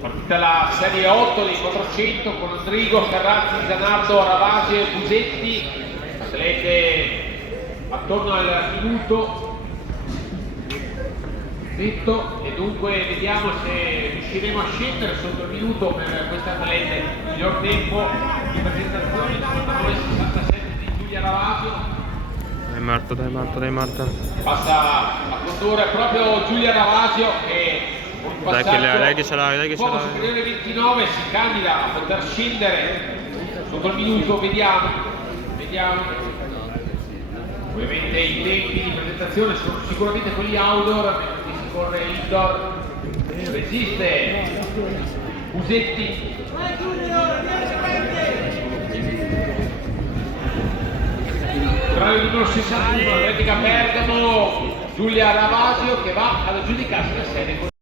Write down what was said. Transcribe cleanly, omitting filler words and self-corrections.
Partita la serie 8 dei 400 con Rodrigo, Carrazzi, Zanardo, Ravasio e Busetti, atlete attorno al minuto netto, e dunque vediamo se riusciremo a scendere sotto il minuto per queste atlete. Il miglior tempo di presentazione 59,67 di Giulia Ravasio. Dai Marta. Passa a condurre proprio Giulia Ravasio, che Dai che lei ce l'ha, poco superiore ai 29 si candida a poter scendere sotto il minuto. Vediamo. Ovviamente i tempi di presentazione sono sicuramente quelli outdoor, mentre si corre indoor. Resiste Busetti. Bravo il numero 61, Atletica Bergamo, Giulia Ravasio, che va ad aggiudicarsi la serie.